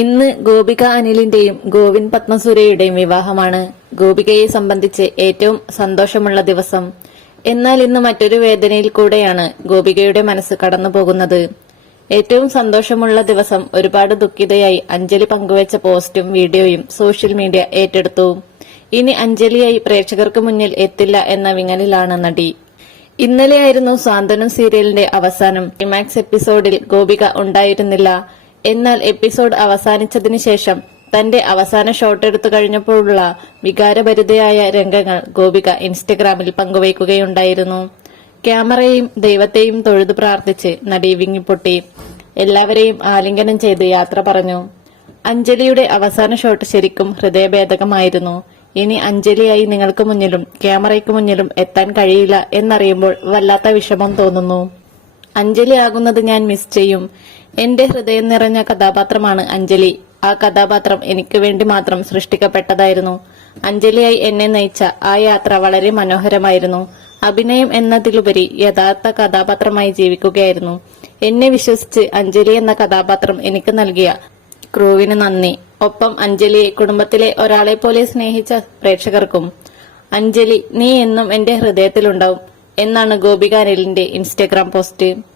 ഇന്ന് ഗോപിക അനിലിന്റെയും ഗോവിന്ദ് പത്മസൂര്യയുടെയും വിവാഹമാണ്. ഗോപികയെ സംബന്ധിച്ച് ഏറ്റവും സന്തോഷമുള്ള ദിവസം. എന്നാൽ ഇന്ന് മറ്റൊരു വേദനയിൽ കൂടെയാണ് ഗോപികയുടെ മനസ്സ് കടന്നു പോകുന്നത് ഏറ്റവും സന്തോഷമുള്ള ദിവസം ഒരുപാട് ദുഃഖിതയായി അഞ്ജലി പങ്കുവച്ച പോസ്റ്റും വീഡിയോയും സോഷ്യൽ മീഡിയ ഏറ്റെടുത്തു. ഇനി അഞ്ജലിയായി പ്രേക്ഷകർക്ക് മുന്നിൽ എത്തില്ല എന്ന വിങ്ങലിലാണ് നടി. ഇന്നലെയായിരുന്നു സാന്ത്വനം സീരിയലിന്റെ അവസാനം. ക്ലൈമാക്സ് എപ്പിസോഡിൽ ഗോപിക ഉണ്ടായിരുന്നില്ല. എന്നാൽ എപ്പിസോഡ് അവസാനിച്ചതിന് ശേഷം തന്റെ അവസാന ഷോട്ട് എടുത്തു കഴിഞ്ഞപ്പോഴുള്ള വികാരഭരിതയായ രംഗങ്ങൾ ഗോപിക ഇൻസ്റ്റഗ്രാമിൽ പങ്കുവയ്ക്കുകയുണ്ടായിരുന്നു. ക്യാമറയെയും ദൈവത്തെയും തൊഴുതു പ്രാർത്ഥിച്ച് നടി വിങ്ങിപ്പൊട്ടി. എല്ലാവരെയും ആലിംഗനം ചെയ്ത് യാത്ര പറഞ്ഞു. അഞ്ജലിയുടെ അവസാന ഷോട്ട് ശരിക്കും ഹൃദയഭേദകമായിരുന്നു. ഇനി അഞ്ജലിയായി നിങ്ങൾക്ക് മുന്നിലും ക്യാമറയ്ക്ക് മുന്നിലും എത്താൻ കഴിയില്ല എന്നറിയുമ്പോൾ വല്ലാത്ത വിഷമം തോന്നുന്നു. അഞ്ജലി ആകുന്നത് ഞാൻ മിസ് ചെയ്യും. എന്റെ ഹൃദയം നിറഞ്ഞ കഥാപാത്രമാണ് അഞ്ജലി. ആ കഥാപാത്രം എനിക്ക് വേണ്ടി മാത്രം സൃഷ്ടിക്കപ്പെട്ടതായിരുന്നു. അഞ്ജലിയായി എന്നെ നയിച്ച ആ യാത്ര വളരെ മനോഹരമായിരുന്നു. അഭിനയം എന്നതിലുപരി യഥാർത്ഥ കഥാപാത്രമായി ജീവിക്കുകയായിരുന്നു. എന്നെ വിശ്വസിച്ച് അഞ്ജലി എന്ന കഥാപാത്രം എനിക്ക് നൽകിയ ക്രൂവിന് നന്ദി. ഒപ്പം അഞ്ജലിയെ കുടുംബത്തിലെ ഒരാളെ പോലെ സ്നേഹിച്ച പ്രേക്ഷകർക്കും അഞ്ജലി നീ എന്നും എന്റെ ഹൃദയത്തിലുണ്ടാവും എന്നാണ് ഗോപികാനിലിന്റെ ഇൻസ്റ്റഗ്രാം പോസ്റ്റ്.